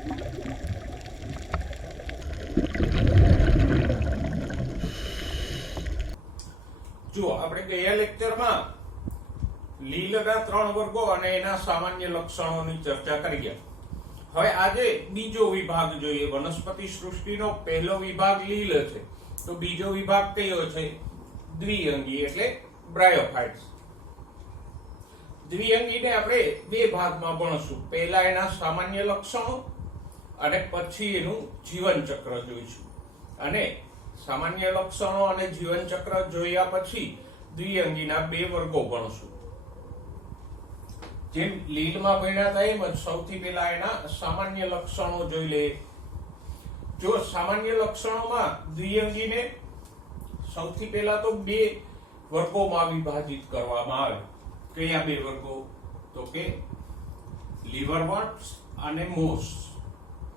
જો આપણે ગયા લેક્ચરમાં લીલના 3 વર્ગો અને એના સામાન્ય લક્ષણોની ચર્ચા કરી ગયા. હવે આજે બીજો વિભાગ જોઈએ. વનસ્પતિ સૃષ્ટિનો પહેલો વિભાગ લીલ છે, તો બીજો વિભાગ કયો છે? દ્વિઅંગી એટલે બ્રાયોફાઇટ્સ. દ્વિઅંગીને આપણે બે ભાગમાં ભણશું. પહેલા એના સામાન્ય લક્ષણો અને પછી એનું જીવન ચક્ર જોઈશું. અને સામાન્ય લક્ષણો અને જીવન ચક્ર જોયા પછી દ્વિઅંગીના 2 વર્ગો ભણશું. જેમ લીલમાં ભણ્યા હતા એમ જ સૌથી પહેલા એના સામાન્ય લક્ષણો જોઈ લે. જો સામાન્ય લક્ષણોમાં દ્વિઅંગીને સૌથી પહેલા તો 2 વર્ગોમાં વિભાજિત કરવામાં આવે. કયા 2 વર્ગો? તો કે લીવરવર્ટ્સ અને મોસ.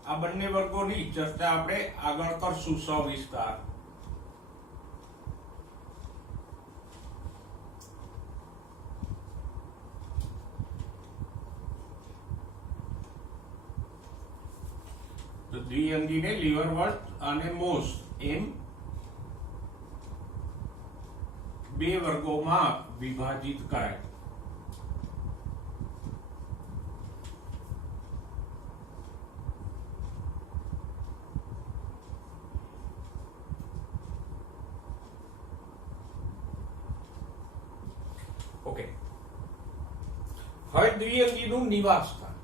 આ બંને વર્ગોની ચર્ચા આપણે આગળ કરશું સવિસ્તાર. તો દ્વિઅંગીને લીવરવર્ટ અને મોસ એમ 2 વર્ગોમાં વિભાજિત કરાય. ઓકે, હવે દ્વિઅંગીનું નિવાસ સ્થાન.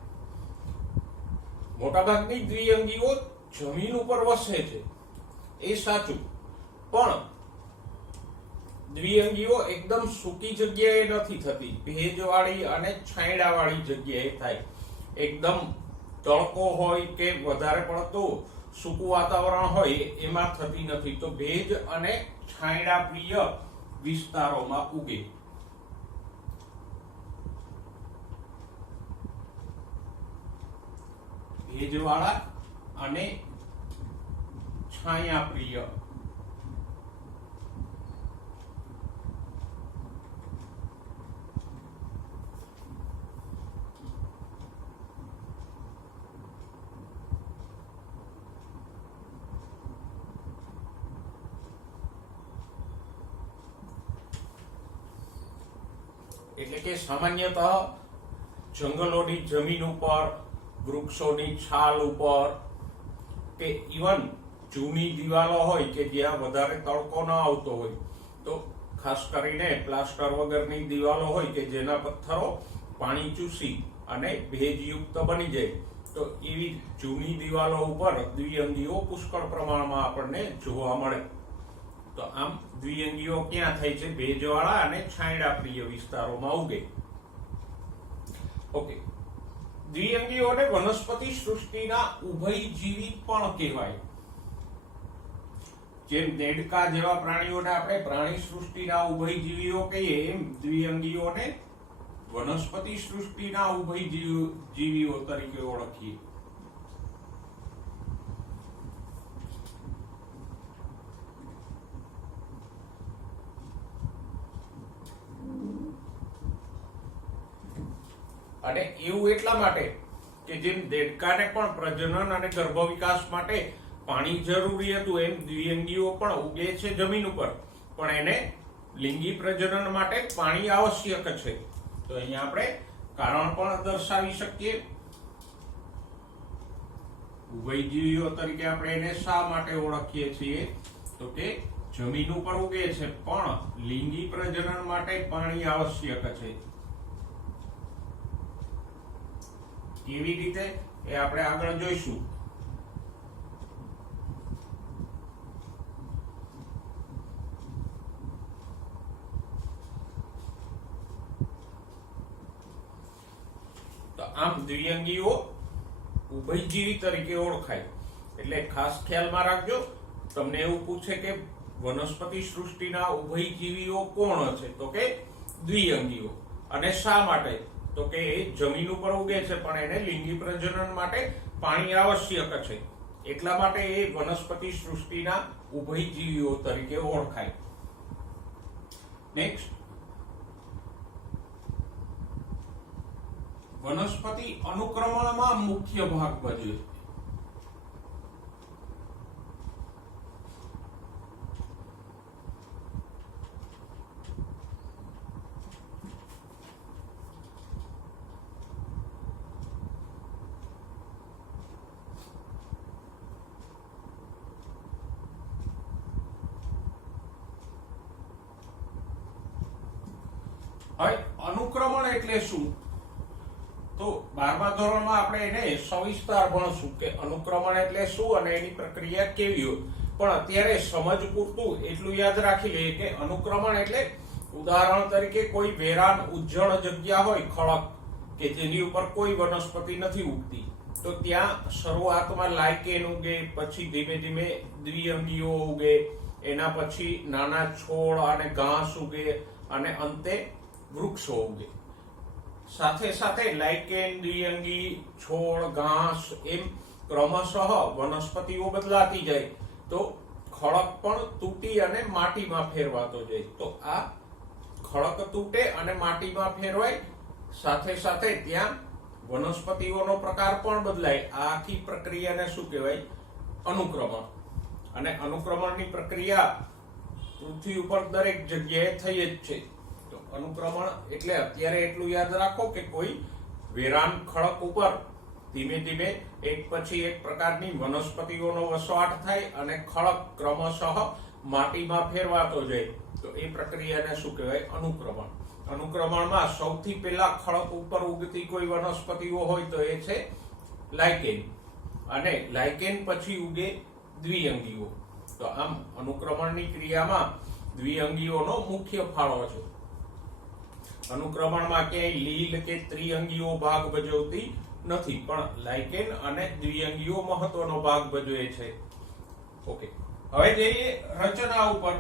મોટાભાગની દ્વિઅંગીઓ જમીન ઉપર વસે છે, એ સાચું, પણ દ્વિઅંગીઓ એકદમ સૂકી જગ્યાએ નથી થતી. ભેજવાળી અને છાંયડાવાળી જગ્યાએ થાય. એકદમ તડકો હોય કે વધારે પડતો સૂકું વાતાવરણ હોય એમાં થતી નથી. તો ભેજ અને છાંયડા પ્રિય વિસ્તારોમાં ઉગે. ભેજવાળા અને છાયા પ્રિય. એટલે કે સામાન્યતઃ જંગલોની જમીન ઉપર, વૃક્ષોની છાલ ઉપર, કે ઇવન જૂની દિવાલો હોય કે જ્યાં વધારે તડકો ન આવતો હોય, તો ખાસ કરીને પ્લાસ્ટર વગરની દિવાલો હોય કે જેના પથ્થરો પાણી ચૂસી અને ભેજયુક્ત બની જાય, તો એવી જૂની દિવાલો ઉપર દ્વિઅંગીઓ પુષ્કળ પ્રમાણમાં આપણને જોવા મળે. તો આમ દ્વિઅંગીઓ ક્યાં થાય છે? ભેજવાળા અને છાંયડા પ્રિય વિસ્તારોમાં ઉગે. ઓકે, દ્વિઅંગીઓને વનસ્પતિ સૃષ્ટિના ઉભયજીવી પણ કહેવાય. જેમ દેડકા જેવા પ્રાણીઓને આપણે પ્રાણી સૃષ્ટિના ઉભયજીવીઓ કહીએ, એમ દ્વિઅંગીઓને વનસ્પતિ સૃષ્ટિના ઉભયજીવીઓ તરીકે ઓળખીએ. અને એવું એટલા માટે કે જેમ દેડકાને પણ પ્રજનન અને ગર્ભ વિકાસ માટે પાણી જરૂરી હતું, એમ દ્વિઅંગીઓ પણ ઉગે છે જમીન ઉપર, પણ એને લિંગી પ્રજનન માટે પાણી આવશ્યક છે. તો અહીંયા આપણે કારણ પણ દર્શાવી શકીએ. ઉભયજીવીઓ તરીકે આપણે એને શા માટે ઓળખીએ છીએ? તો કે જમીન ઉપર ઉગે છે પણ લિંગી પ્રજનન માટે પાણી આવશ્યક છે. કેવી રીતે એ આપણે આગળ જોઈશું. તો આમ દ્વિઅંગીઓ ઉભયજીવી તરીકે ઓળખાય. એટલે ખાસ ખ્યાલમાં રાખજો, તમને એવું પૂછે કે વનસ્પતિ સૃષ્ટિના ઉભયજીવીઓ કોણ છે? તો કે દ્વિઅંગીઓ. અને શા માટે? તો કે એ જમીન ઉપર ઉગે છે પણ એને લિંગી પ્રજનન માટે પાણી આવશ્યક છે, એટલા માટે એ વનસ્પતિ સૃષ્ટિના ઉભયજીવીઓ તરીકે ઓળખાય. નેક્સ્ટ, વનસ્પતિ અનુક્રમણમાં મુખ્ય ભાગ ભજવે. એટલે શું? તો 12મા ધોરણમાં આપણે એને સવિસ્તાર ભણશું કે અનુક્રમણ એટલે શું અને એની પ્રક્રિયા કેવી હોય. પણ અત્યારે સમજ પૂરતું એટલું યાદ રાખી લઈએ કે અનુક્રમણ એટલે ઉદાહરણ તરીકે કોઈ વેરાન ઉજ્જળ જગ્યા હોય, ખડક કે જેની ઉપર કોઈ વનસ્પતિ નથી ઉગતી, તો ત્યાં શરૂઆતમાં લાઇકેન ઉગે, પછી ધીમે ધીમે દ્વિઅંગીઓ ઉગે, એના પછી નાના છોડ અને ઘાસ ઉગે અને અંતે વૃક્ષો ઉગે. સાથે સાથે લાઇકેન, દ્વિઅંગી, છોડ, ઘાસ એમ ક્રમશઃ વનસ્પતિઓ બદલાતી જાય તો ખડક પણ તૂટી અને માટીમાં ફેરવાતો જાય. તો આ ખડક તૂટે અને માટીમાં ફેરવાય, સાથે સાથે ત્યાં વનસ્પતિઓનો પ્રકાર પણ બદલાય. આ આખી પ્રક્રિયાને શું કહેવાય? અનુક્રમણ. અને અનુક્રમણની પ્રક્રિયા પૃથ્વી ઉપર દરેક જગ્યાએ થઈ જ છે. તો અનુક્રમણ એટલે અત્યારે એટલું યાદ રાખો કે કોઈ વેરાન ખડક ઉપર ધીમે ધીમે એક પછી એક પ્રકારની વનસ્પતિઓનો વસવાટ થાય અને ખડક ક્રમશઃ માટીમાં ફેરવાતો જાય. તો એ પ્રક્રિયાને શું કહેવાય? અનુક્રમણ. અનુક્રમણમાં સૌથી પહેલા ખડક ઉપર ઉગતી કોઈ વનસ્પતિઓ હોય તો એ છે લાઇકેન, અને લાઇકેન પછી ઉગે દ્વિઅંગીઓ. તો આમ અનુક્રમણની ક્રિયામાં દ્વિઅંગીઓનો મુખ્ય ફાળો છે. અનુક્રમણમાં ક્યાંય લીલ કે ત્રિઅંગીઓ ભાગ ભજવતી નથી, પણ લાઇકેન અને દ્વિઅંગીઓ મહત્વનો ભાગ ભજવે છે. ઓકે, હવે જઈએ રચના ઉપર.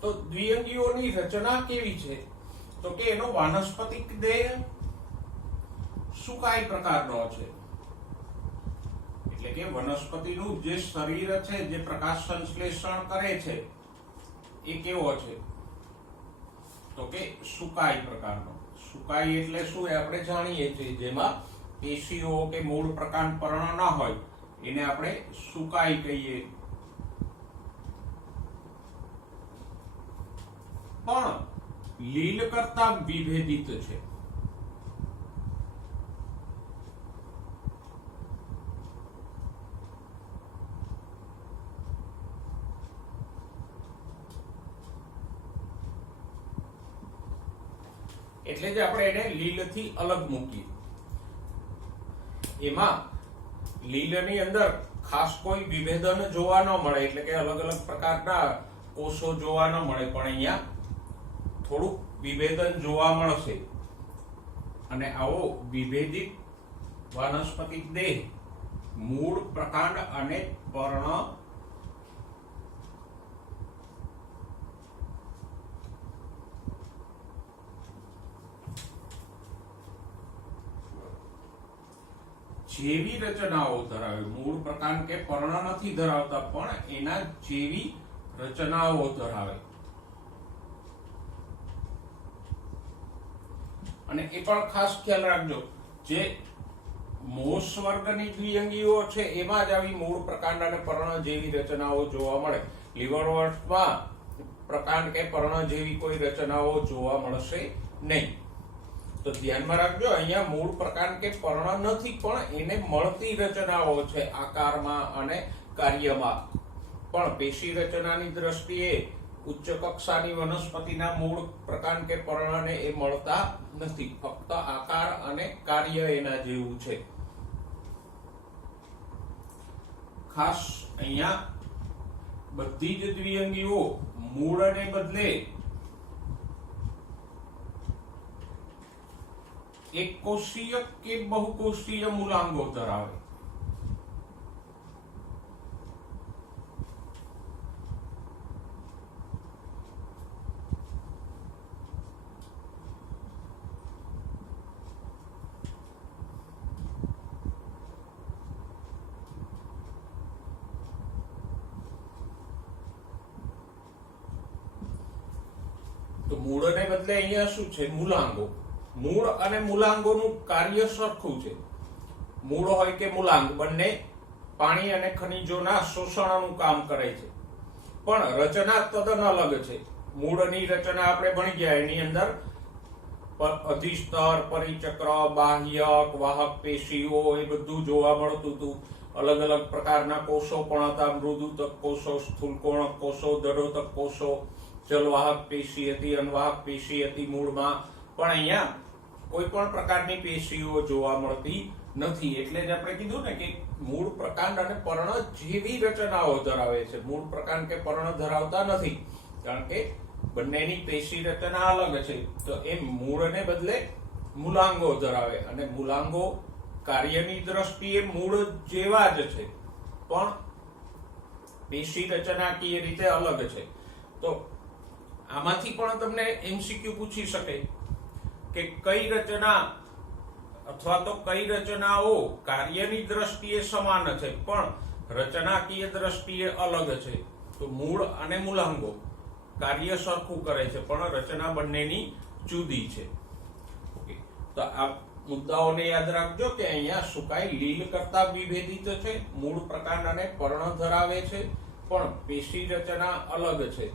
તો દ્વિઅંગીઓની રચના કેવી છે? તો કે એનો વાનસ્પતિક દેહ સુકાય પ્રકારનો છે. એટલે કે વનસ્પતિનું જે શરીર છે, જે પ્રકાશ સંશ્લેષણ કરે છે, એ કેવો છે? તો કે સુકાય પ્રકારનો. સુકાય એટલે શું? એ આપણે જાણીએ છીએ. જેમાં પેશીઓ કે મૂળ પ્રકાંડ પર્ણ ના હોય એને આપણે સુકાય કહીએ. પણ લીલ કરતા વિભેદિત છે. એટલે જ આપણે એને લીલથી અલગ મૂકીએ. એમાં લીલની અંદર ખાસ કોઈ વિભેદન જોવા ન મળે, એટલે કે અલગ અલગ પ્રકારના કોષો જોવા ન મળે, પણ અહીંયા થોડુંક વિભેદન જોવા મળશે. અને આવો વિભેદિત વાનસ્પતિક દેહ મૂળ, પ્રકાંડ અને પર્ણ જેવી રચનાઓ ધરાવે. મૂળ, પ્રકાંડ કે પર્ણ નથી ધરાવતા, પણ એના જેવી રચનાઓ ધરાવે. અને એ પણ ખાસ ખ્યાલ રાખજો, જે મોસ વર્ગની દ્વિઅંગીઓ છે એમાં જ આવી મૂળ, પ્રકાંડ અને પર્ણ જેવી રચનાઓ જોવા મળે. લીવરવર્ટ્સમાં પ્રકાંડ કે પર્ણ જેવી કોઈ રચનાઓ જોવા મળશે નહીં. તો ધ્યાનમાં રાખજો, અહીંયા મૂળ, પ્રકાંડ કે પર્ણ નથી, પણ એને મળતી રચનાઓ છે આકારમાં અને કાર્યમાં. પણ પેશી રચનાની દ્રષ્ટિએ ઉચ્ચ કક્ષાની વનસ્પતિના મૂળ, પ્રકાંડ કે પર્ણને એ મળતા નથી. ફક્ત આકાર અને કાર્ય એના જેવું છે. ખાસ અહીંયા બધી જ દ્વિઅંગીઓ મૂળને બદલે એક કોષીય કે બહુકોષીય મૂલાંગો ધરાવે. તો મૂળને બદલે અહીંયા શું છે? મૂલાંગો. મૂળ અને મૂલાંગોનું કાર્ય સરખું છે. મૂળ હોય કે મૂલાંગ બંને પાણી અને ખનિજોના શોષણનું કામ કરે છે, પણ રચના તદ્દન અલગ છે. મૂળની રચના આપણે ભણી ગયા. એની અંદર અધિસ્તર, પરિચક્ર, બાહ્યક, વાહક પેશીઓ એ બધું જોવા મળતું હતું. અલગ અલગ પ્રકારના કોષો પણ હતા. મૃદુતક કોષો, સ્થૂલકોણક કોષો, દળોતક કોષો, જલવાહક પેશી હતી, અનવાહક પેશી હતી મૂળમાં. પણ અહીંયા કોઈ પણ પ્રકારની પેશીઓ જોવા મળતી નથી. એટલે જ આપણે કીધું ને કે મૂળ પ્રકાંડ અને પર્ણ જેવી રચનાઓ ધરાવે છે. મૂળ પ્રકાંડ કે પર્ણ ધરાવતા નથી, કારણ કે બંનેની પેશી રચના અલગ છે. તો એ મૂળને બદલે મૂલાંગો ધરાવે, અને મૂલાંગો કાર્યની દ્રષ્ટિએ મૂળ જેવા જ છે, પણ પેશી રચનાકીય રીતે અલગ છે. તો આમાંથી પણ તમને એમસીક્યુ પૂછી શકે કે કઈ રચના અથવા તો કઈ રચનાઓ કાર્યની દ્રષ્ટિએ સમાન છે પણ રચનાકીય દ્રષ્ટિએ અલગ છે. તો મૂળ અને મૂલાંગો કાર્ય સરખું કરે છે પણ રચના બંનેની જુદી છે. તો આ મુદ્દાઓને યાદ રાખજો કે અહીંયા સુકાઈ લીલ કરતા વિભેદિત છે, મૂળ પ્રકાંડ અને પર્ણ ધરાવે છે, પણ પેશી રચના અલગ છે.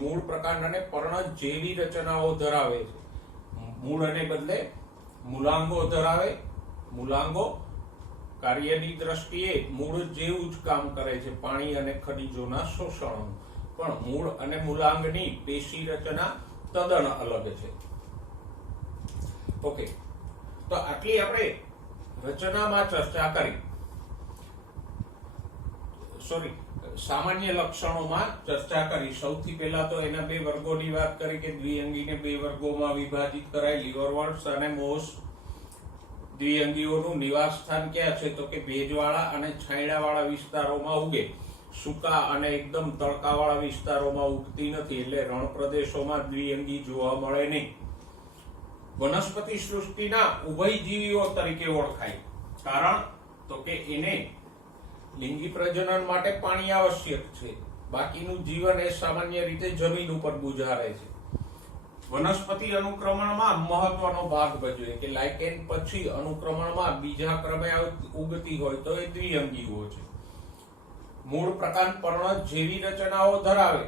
મૂળ પ્રકાંડ અને પર્ણ જેવી રચનાઓ ધરાવે છે. મૂળને બદલે મૂલાંગો ધરાવે. મૂલાંગો કાર્યની દ્રષ્ટિએ મૂળ જેવું જ કામ કરે છે, પાણી અને ખનિજોના શોષણ, પણ મૂળ અને મૂલાંગની પેશી રચના તદ્દન અલગ છે. ઓકે, તો આટલી આપણે રચનામાં ચર્ચા કરી. સામાન્ય લક્ષણોમાં ચર્ચા કરી. સૌથી પહેલા તો એના બે વર્ગોની વાત કરી કે દ્વિઅંગીને બે વર્ગોમાં વિભાજિત કરાય, લીવરવર્ટ્સ અને મોસ. દ્વિઅંગીઓનું નિવાસ સ્થાન ક્યાં છે? તો કે ભેજવાળા અને છાંયડાવાળા વિસ્તારોમાં ઉગે. સૂકા અને એકદમ તડકાવાળા વિસ્તારોમાં ઉગતી નથી, એટલે રણ પ્રદેશોમાં દ્વિઅંગી જોવા મળે નહીં. વનસ્પતિ સૃષ્ટિના ઉભયજીવીઓ તરીકે ઓળખાય. કારણ તો કે એને લિંગી પ્રજનન માટે પાણી આવશ્યક છે. બાકીનું જીવન એ સામાન્ય રીતે જમીન ઉપર ગુજારે છે. વનસ્પતિ અનુક્રમણમાં મહત્વનો ભાગ ભજવે કે લાઇકેન પછી અનુક્રમણમાં બીજા ક્રમે ઉગતી હોય તો એ દ્વિઅંગીઓ છે. મૂળ પ્રકાંડ પર્ણ જેવી રચનાઓ ધરાવે,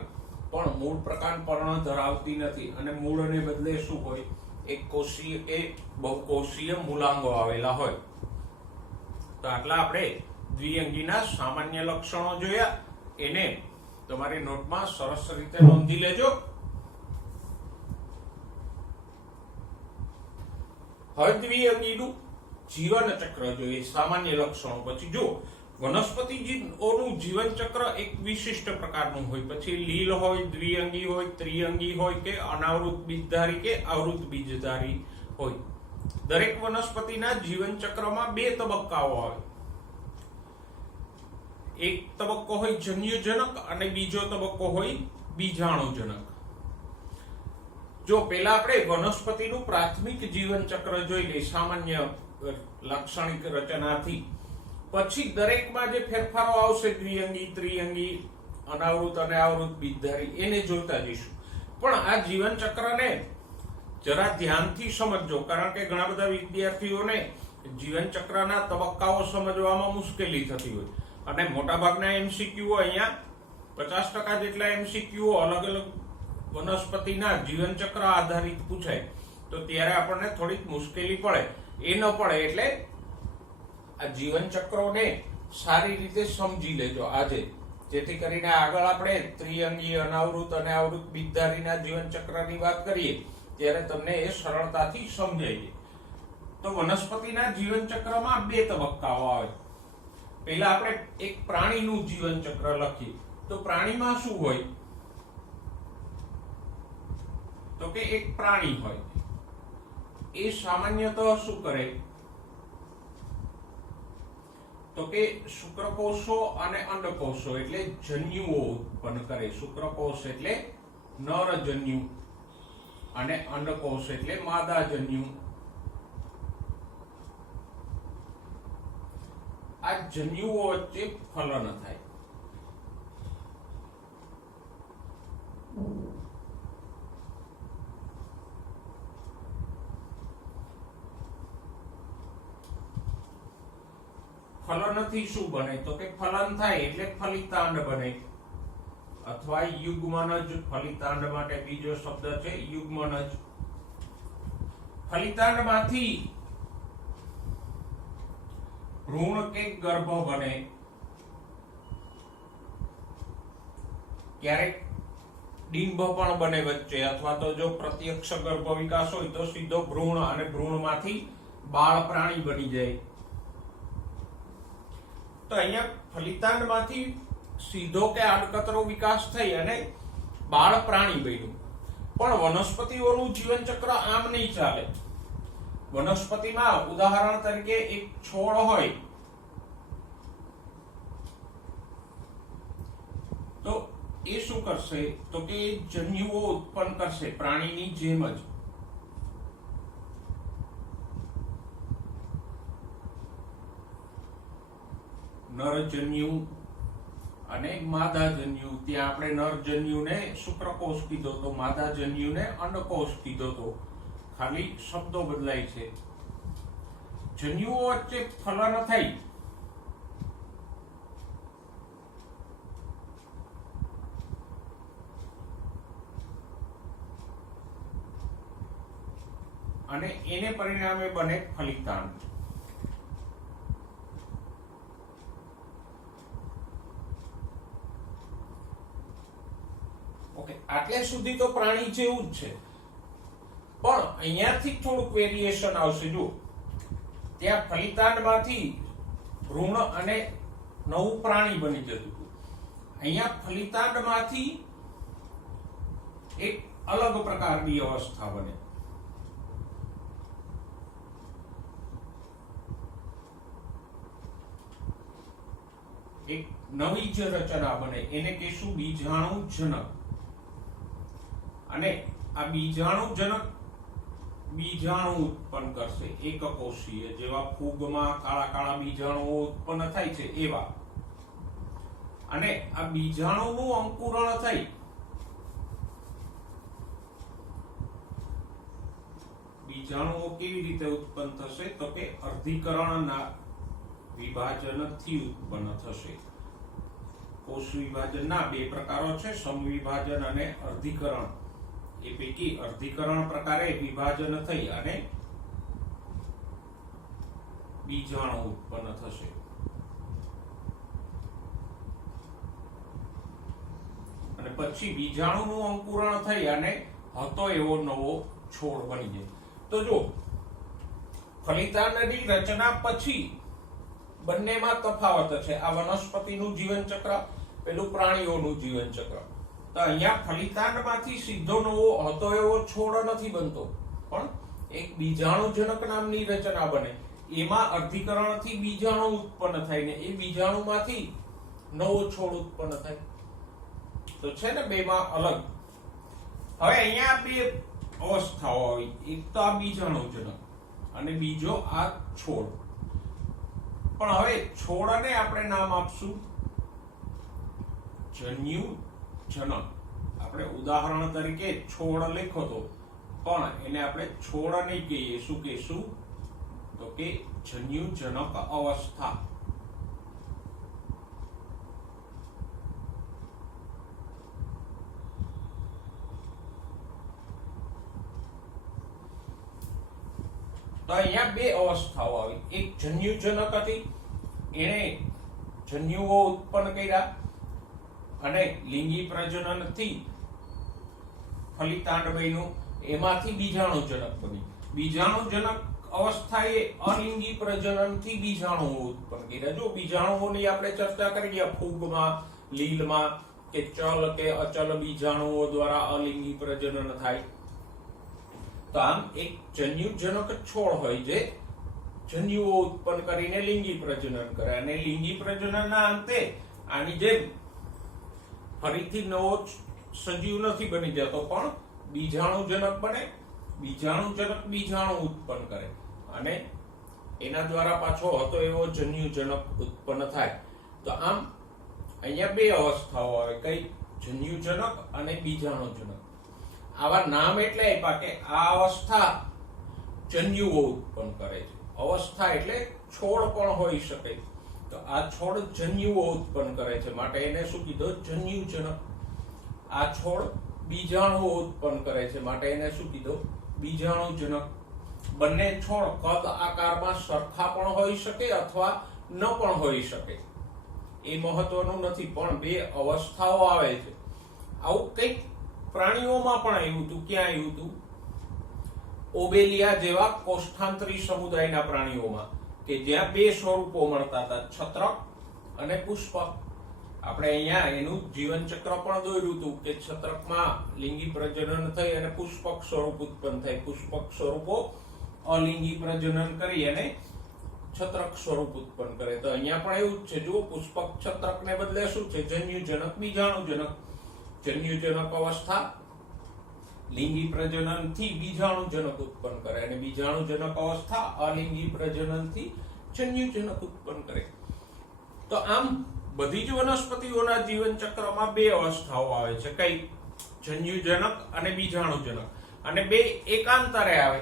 પણ મૂળ પ્રકાંડ પર્ણ ધરાવતી નથી, અને મૂળને બદલે શું હોય? એક કોષીય કે બહુકોષીય મૂલાંગો આવેલા હોય. તો આટલા આપણે દ્વિઅંગીના સામાન્ય લક્ષણો જોયા. એને તમારી નોટમાં સરસ રીતે નોંધી લેજો. હવે દ્વિઅંગીનું જીવન ચક્ર જોઈએ. સામાન્ય લક્ષણો પછી જો વનસ્પતિઓનું જીવન ચક્ર એક વિશિષ્ટ પ્રકારનું હોય. પછી લીલ હોય, દ્વિઅંગી હોય, ત્રિઅંગી હોય કે અનાવૃત બીજધારી કે આવૃત બીજધારી હોય. દરેક વનસ્પતિના જીવન ચક્રમાં બે તબક્કાઓ આવે. એક તબક્કો હોય જન્યુજનક અને બીજો તબક્કો હોય બીજાણુજનક. જો પહેલા આપણે વનસ્પતિનું પ્રાથમિક જીવન ચક્ર જોઈ લઈએ સામાન્ય લાક્ષણિક રચનાથી, પછી દરેકમાં જે ફેરફારો આવશે દ્વિઅંગી, ત્રિઅંગી, અનાવૃત અને આવૃત બીજધારી, એને જોતા જઈશું. પણ આ જીવન ચક્રને જરા ધ્યાનથી સમજજો, કારણ કે ઘણા બધા વિદ્યાર્થીઓને જીવન ચક્રના તબક્કાઓ સમજવામાં મુશ્કેલી થતી હોય, અને મોટાભાગના એમસીક્યુ અહીંયા 50% જેટલા એમસીક્યુ અલગ અલગ વનસ્પતિના જીવન ચક્ર આધારિત પૂછાય, તો ત્યારે આપણને થોડીક મુશ્કેલી પડે. એ ન પડે એટલે આ જીવન ચક્રોને સારી રીતે સમજી લેજો આજે, જેથી કરીને આગળ આપણે ત્રિઅંગી, અનાવૃત અને આવૃત બીજધારીના જીવન ચક્રની વાત કરીએ ત્યારે તમને એ સરળતાથી સમજાય. તો વનસ્પતિના જીવન ચક્રમાં બે તબક્કાઓ આવે. પહેલા આપણે એક પ્રાણીનું જીવન ચક્ર લખીએ. તો પ્રાણીમાં શું હોય? તો કે એક પ્રાણી હોય, એ સામાન્યતઃ શું કરે? તો કે શુક્રકોષો અને અંડકોષો એટલે જન્યુઓ ઉત્પન્ન કરે. શુક્રકોષ એટલે નર જન્યુ અને અંડકોષ એટલે માદા જન્યુ. આ જન્યુઓ વચ્ચે ફલન થાય. ફલનથી શું બને? તો કે ફલન થાય એટલે ફલિતાંડ બને, અથવા યુગ્મનજ. ફલિતાંડ માટે બીજો શબ્દ છે યુગ્મનજ. ફલિતાંડમાંથી ભ્રૂણ કે ગર્ભ બને. ક્યારેક ડિંભ પણ બને વચ્ચે, અથવા તો જો પ્રત્યક્ષ ગર્ભ વિકાસ હોય તો સીધો ભ્રૂણ, અને ભ્રૂણમાંથી બાળ પ્રાણી બની જાય. તો અહીંયા ફલિતાંડમાંથી સીધો કે આડકતરો વિકાસ થઈ અને બાળ પ્રાણી બન્યું. પણ વનસ્પતિઓનું જીવન ચક્ર આમ નહીં ચાલે. વનસ્પતિમાં ઉદાહરણ તરીકે એક છોડ હોય તો એ શું કરશે તો કે જન્યુઓ ઉત્પન્ન કરશે પ્રાણીની જેમ જ. નરજન્યુ અને માદાજન્યુ. ત્યાં આપણે નરજન્યુને શુક્રકોષ કીધો તો માદાજન્યુને અંડકોષ કીધો તો. ખાલી શબ્દો બદલાય છે. જન્યુઓ વચ્ચે ફલન થઈ અને એને પરિણામે બને ફલિતાંડ. ઓકે, આટલે સુધી તો પ્રાણી જેવું જ છે, પણ અહીંયાથી થોડુંક વેરિએશન આવશે. જો ત્યાં ફલિતાંડમાંથી ભ્રૂણ અને નવું પ્રાણી બની જતું હતું, અહીંયા ફલિતાંડમાંથી એક અલગ પ્રકારની અવસ્થા બને. એક નવી જ રચના બને, એને કહેશું બીજાણુજનક. અને આ બીજાણુજનક બીજાણુ ઉત્પન્ન કરશે, એકકોષીય. જેવા ફૂગમાં કાળા કાળા બીજાણુઓ ઉત્પન્ન થાય છે એવા. અને આ બીજાણુનું અંકુરણ થઈ બીજાણુઓ કેવી રીતે ઉત્પન્ન થશે તો કે અર્ધીકરણના વિભાજનથી ઉત્પન્ન થશે. કોષ વિભાજનના બે પ્રકારો છે, સમવિભાજન અને અર્ધીકરણ. એ પૈકી અર્ધીકરણ પ્રકારે વિભાજન થઈ અને બીજાણુ ઉત્પન્ન થશે. અને પછી બીજાણુનું અંકુરણ થઈ અને હતો એવો નવો છોડ બની જાય. તો જો ફલિતાંડની રચના પછી બંનેમાં તફાવત છે. આ વનસ્પતિનું જીવન ચક્ર, પેલું પ્રાણીઓનું જીવન ચક્ર. તો અહીંયા ફલિતાંડમાંથી સીધો નવો હતો એવો છોડ નથી બનતો, પણ એક બીજાણુજનક નામની રચના બને. એમાં અર્ધીકરણથી બીજાણુ ઉત્પન્ન થાય ને એ બીજાણુમાંથી નવો છોડ ઉત્પન્ન થાય. તો છે ને બેમાં અલગ. હવે અહીંયા બે અવસ્થાઓ આવી. એક તો આ બીજાણુજનક અને બીજો આ છોડ. પણ હવે છોડને આપણે નામ આપશું જન્યુજનક. આપણે ઉદાહરણ તરીકે છોડ લખો તો, પણ એને આપણે છોડ નહીં કહીએ. શું કહીશું તો કે જન્યુજનક અવસ્થા. તો અહીંયા બે અવસ્થાઓ આવી. એક જન્યુજનક હતી, એને જન્યુઓ ઉત્પન્ન કર્યા અને લિંગી પ્રજનનથી ફલિતાંડ બન્યું. એમાંથી બીજાણુજનક બની. બીજાણુજનક અવસ્થાએ અલિંગી પ્રજનનથી બીજાણુઓ ઉત્પન્ન કર્યા. જો બીજાણુઓની આપણે ચર્ચા કરી ફૂગમાં, લીલમાં કે ચલ કે અચલ બીજાણુઓ દ્વારા અલિંગી પ્રજનન થાય. તો આમ એક જન્યુજનક છોડ હોય જે જન્યુઓ ઉત્પન્ન કરીને લિંગી પ્રજનન કરે, અને લિંગી પ્રજનનના અંતે આની જેમ ફરીથી નવો સજીવ નથી બની જતો, પણ બીજાણુજનક બને. બીજાણુજનક બીજાણુ ઉત્પન્ન કરે અને એના દ્વારા પાછો હતો એવો જન્યુજનક ઉત્પન્ન થાય. તો આમ અહીંયા બે અવસ્થાઓ આવે, કઈ જન્યુજનક અને બીજાણુજનક. આવા નામ એટલે આપ્યા કે આ અવસ્થા જન્યુઓ ઉત્પન્ન કરે છે. અવસ્થા એટલે છોડ પણ હોઈ શકે. તો આ છોડ જન્યુઓ ઉત્પન્ન કરે છે, માટે એને શું કીધું? જન્યુજનક. આ છોડ બીજાણુઓ ઉત્પન્ન કરે છે, માટે એને શું કીધું? બીજાણુજનક. બંને છોડ કદ આકારમાં સરખા પણ હોઈ શકે અથવા ન પણ હોઈ શકે, એ મહત્વનું નથી, પણ બે અવસ્થાઓ આવે છે. આવું કંઈક પ્રાણીઓમાં પણ આવ્યું હતું. ક્યાં આવ્યું હતું? ઓબેલિયા જેવા કોષ્ઠાંતરી સમુદાયના પ્રાણીઓમાં, કે જ્યાં બે સ્વરૂપો મળતા હતા, છત્રક અને પુષ્પક. આપણે અહીંયા એનું જીવન ચક્ર પણ દોર્યું હતું કે છત્રકમાં લિંગી પ્રજનન થઈ અને પુષ્પક સ્વરૂપ ઉત્પન્ન થાય. પુષ્પક સ્વરૂપો અલિંગી પ્રજનન કરી અને છત્રક સ્વરૂપ ઉત્પન્ન કરે. તો અહીંયા પણ એવું જ છે. જુઓ, પુષ્પક છત્રકને બદલે શું છે? જન્યુજનક, બીજાણુજનક. જન્યુજનક અવસ્થા લિંગી પ્રજનન થી બીજાણુજનક ઉત્પન્ન કરે અને બીજાણુજનક અવસ્થા અલિંગી પ્રજનન થી જન્યુજનક ઉત્પન્ન કરે. તો આમ બધી જ વનસ્પતિઓના જીવન ચક્રમાં બે અવસ્થાઓ આવે છે. કઈ? જન્યુજનક અને બીજાણુજનક. અને બે એકાંતરે આવે.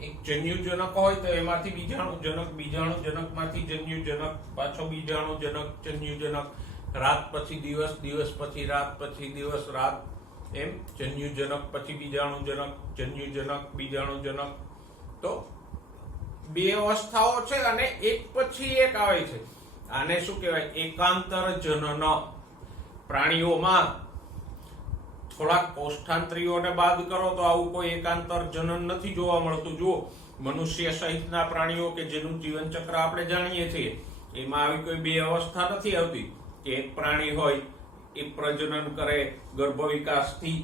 એક જન્યુજનક હોય તો એમાંથી બીજાણુજનક, બીજાણુજનકમાંથી જન્યુજનક, પાછો બીજાણુજનક, જન્યુજનક, રાત પછી દિવસ, દિવસ પછી રાત, પછી દિવસ, રાત, એમ જન્યુજનક પછી બીજાણુજનક, જન્યુજનક, બીજાણુજનક. તો બે અવસ્થાઓ છે અને એક પછી એક આવે છે. આને શું કહેવાય? એકાંતર જનન. પ્રાણીઓમાં થોડાક કોષ્ઠાંતરીઓને બાદ કરો તો આવું કોઈ એકાંતર જનન નથી જોવા મળતું. જુઓ, મનુષ્ય સહિતના પ્રાણીઓ કે જેનું જીવન ચક્ર આપણે જાણીએ છીએ, એમાં આવી કોઈ બે અવસ્થા નથી આવતી કે એક પ્રાણી હોય એ પ્રજનન કરે, ગર્ભ વિકાસથી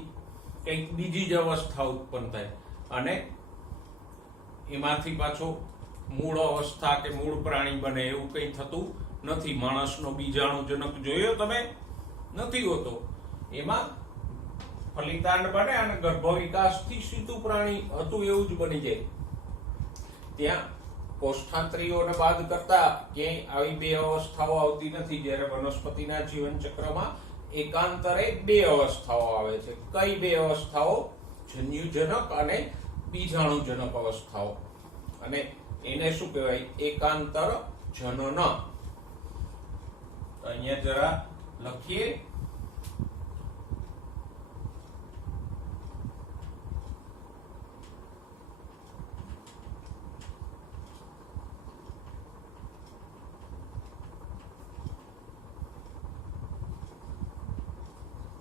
કંઈક બીજી જ અવસ્થા ઉત્પન્ન થાય અને એમાંથી પાછો મૂળ અવસ્થા કે મૂળ પ્રાણી બને, એવું કંઈ થતું નથી. માણસનો બીજાણુજનક જોયો તમે? નથી હોતો. એમાં ફલિતાંડ બને અને ગર્ભ વિકાસથી સીધું પ્રાણી હતું એવું જ બની જાય. ત્યાં કોષ્ઠાંતરીઓને બાદ કરતા ક્યાંય આવી બે અવસ્થાઓ આવતી નથી. જ્યારે વનસ્પતિના જીવન ચક્રમાં એકાંતરે બે અવસ્થાઓ આવે છે. કઈ બે અવસ્થાઓ? જન્યુજનક અને બીજાણુજનક અવસ્થાઓ. અને એને શું કહેવાય? એકાંતર જનન. અહીંયા જરા લખીએ.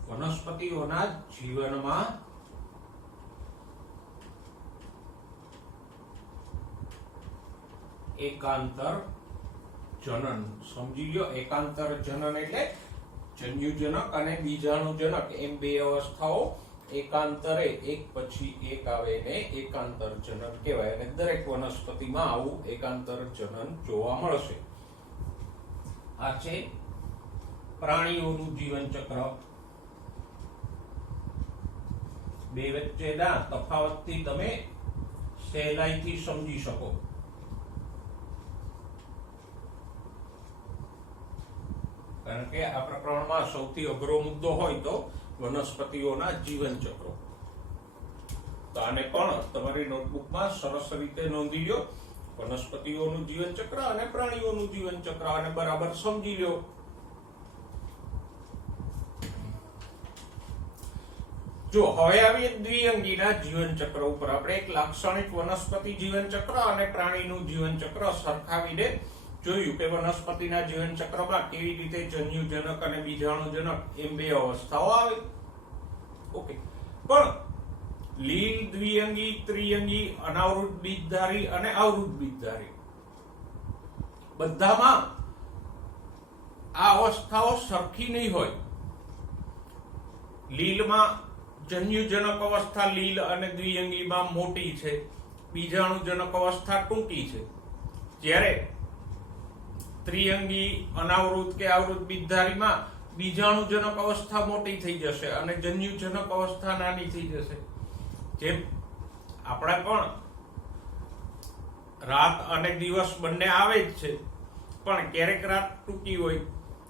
વનસ્પતિઓના જીવનમાં એકાંતર જનન. સમજી લો, એકાંતર જનન એટલે જન્યુજનક અને બીજાણુજનક એમ બે અવસ્થાઓ એકાંતરે એક પછી એક આવે ને એકાંતર જનન કહેવાય. અને દરેક વનસ્પતિમાં આવું એકાંતર જનન જોવા મળશે. આ છે પ્રાણીઓનું જીવન ચક્ર. બે વચ્ચેના તફાવતથી તમે સહેલાઈથી સમજી શકો. કારણ કે આ પ્રકરણમાં સૌથી અઘરો મુદ્દો હોય તો વનસ્પતિઓના જીવન ચક્રો. તો આને પણ તમારી નોટબુકમાં સરસ રીતે નોંધી લો. વનસ્પતિઓનું જીવન ચક્ર અને પ્રાણીઓનું જીવન ચક્ર, અને બરાબર સમજી લો. જો હવે આવીએ દ્વિઅંગીના જીવન ચક્ર ઉપર. આપણે એક લાક્ષણિક વનસ્પતિ જીવન ચક્ર અને પ્રાણીનું જીવન ચક્ર સરખાવીને જોયું કે વનસ્પતિના જીવન ચક્રમાં કેવી રીતે જન્યુજનક અને બીજાણુજનક એમ બે અવસ્થાઓ આવે. ઓકે, પણ લીલ, દ્વિઅંગી, ત્રિઅંગી, અનાવૃત બીજધારી અને આવૃત બીજધારી બધામાં આ અવસ્થાઓ સરખી નહીં હોય. લીલમાં જન્યુજનક અવસ્થા લીલ અને દ્વિઅંગીમાં મોટી છે, બીજાણુજનક અવસ્થા ટૂંકી છે. જ્યારે ત્રિઅંગી, અનાવૃત કે આવૃત બીજધારીમાં બીજાણુજનક અવસ્થા મોટી થઈ જશે અને જન્યુજનક અવસ્થા નાની થઈ જશે. જેમ આપણે પણ રાત અને દિવસ બંને આવે જ છે, પણ ક્યારેક રાત ટૂંકી હોય,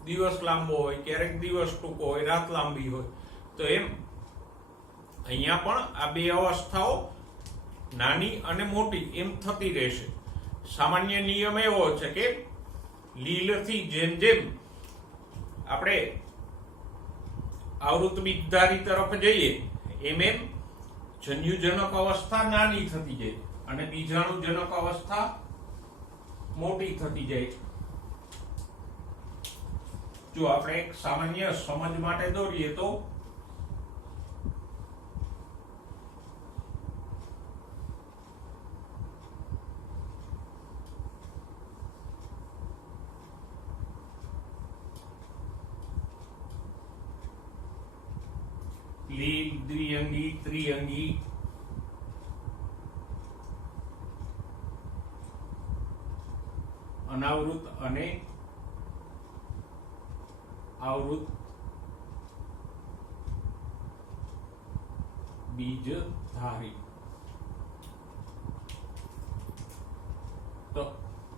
દિવસ લાંબો હોય, ક્યારેક દિવસ ટૂંકો હોય, રાત લાંબી હોય. તો એમ અહીંયા પણ આ બે અવસ્થાઓ નાની અને મોટી એમ થતી રહેશે. સામાન્ય નિયમ એવો છે કે લીલથી જેમ જેમ આપણે આવૃત બીજધારી તરફ જઈએ એમ એમ જન્યુજનક અવસ્થા નાની થતી જાય અને બીજાણુજનક અવસ્થા મોટી થતી જાય. જો આપણે એક સામાન્ય સમજ માટે દોરીએ તો લીલ, દ્વિઅંગી, ત્રિઅંગી, અનાવૃત અને આવૃત બીજધારી. તો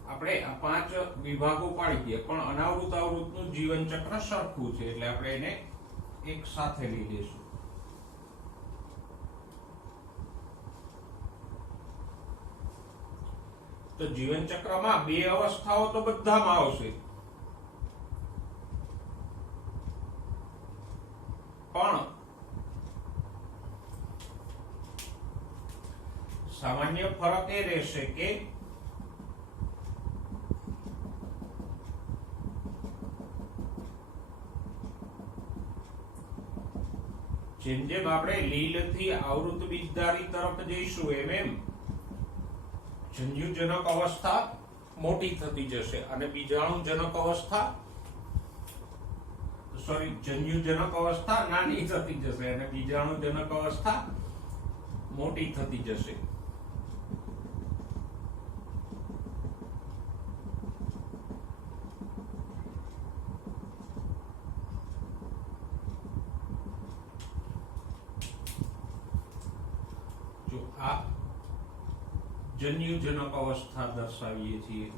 આપણે આ 5 વિભાગો પાડી દઈએ, પણ અનાવૃત આવૃતનું જીવન ચક્ર સરખું છે એટલે આપણે એને એક સાથે લઈ લઈશું. તો જીવન ચક્રમાં 2 અવસ્થાઓ તો બધામાં આવશે, પણ સામાન્ય ફરક એ રહેશે કે જેમ જેમ આપણે લીલથી આવૃત બીજધારી તરફ જઈશું એમ જન્યુજનક અવસ્થા મોટી થતી જશે અને બીજાણુજનક અવસ્થા જન્યુજનક અવસ્થા નાની થતી જશે અને બીજાણુજનક અવસ્થા મોટી થતી જશે. જો આ જન્યુજનક અવસ્થા દર્શાવીએ છીએ